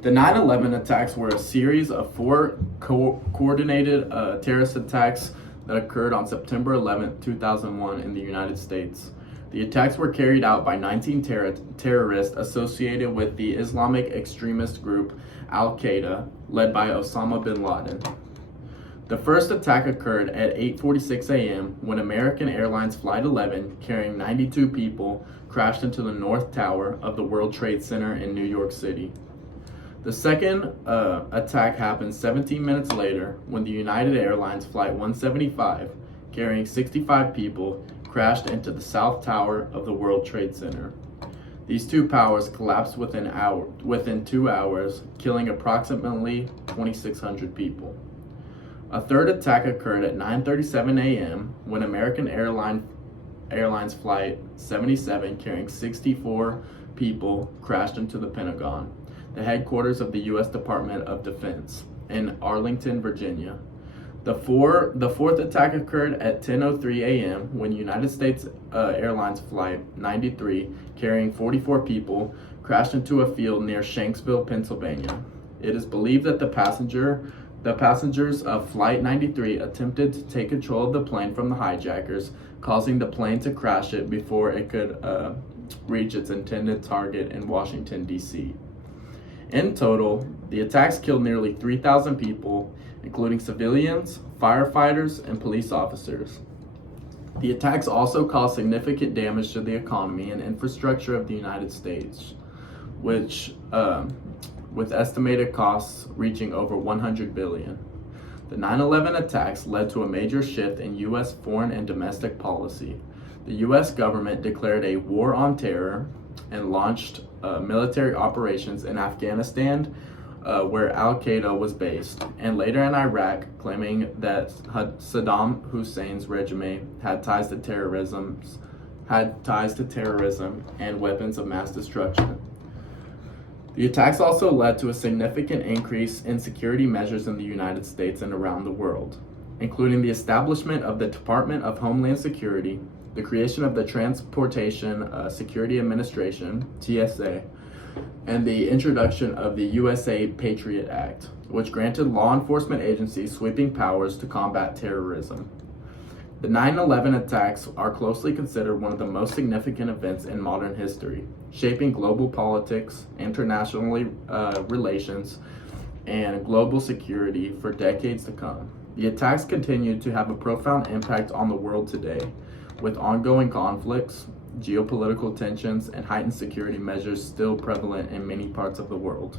The 9/11 attacks were a series of four coordinated terrorist attacks that occurred on September 11, 2001 in the United States. The attacks were carried out by 19 terrorists associated with the Islamic extremist group Al-Qaeda, led by Osama bin Laden. The first attack occurred at 8:46 a.m. when American Airlines Flight 11, carrying 92 people, crashed into the North Tower of the World Trade Center in New York City. The second attack happened 17 minutes later when the United Airlines Flight 175, carrying 65 people, crashed into the South Tower of the World Trade Center. These two towers collapsed within 2 hours, killing approximately 2,600 people. A third attack occurred at 9:37 a.m. when American Airlines Flight 77, carrying 64 people, crashed into the Pentagon, the headquarters of the U.S. Department of Defense, in Arlington, Virginia. The fourth attack occurred at 10:03 a.m. when United States Airlines Flight 93, carrying 44 people, crashed into a field near Shanksville, Pennsylvania. It is believed that the passengers of Flight 93 attempted to take control of the plane from the hijackers, causing the plane to crash it before it could reach its intended target in Washington, D.C. In total, the attacks killed nearly 3,000 people, including civilians, firefighters, and police officers. The attacks also caused significant damage to the economy and infrastructure of the United States, with estimated costs reaching over $100 billion. The 9/11 attacks led to a major shift in U.S. foreign and domestic policy. The U.S. government declared a war on terror and launched military operations in Afghanistan, where Al-Qaeda was based, and later in Iraq, claiming that Saddam Hussein's regime had ties to terrorism and weapons of mass destruction. The attacks also led to a significant increase in security measures in the United States and around the world, including the establishment of the Department of Homeland Security, the creation of the Transportation Security Administration, TSA, and the introduction of the USA Patriot Act, which granted law enforcement agencies sweeping powers to combat terrorism. The 9/11 attacks are closely considered one of the most significant events in modern history, shaping global politics, international relations, and global security for decades to come. The attacks continue to have a profound impact on the world today, with ongoing conflicts, geopolitical tensions, and heightened security measures still prevalent in many parts of the world.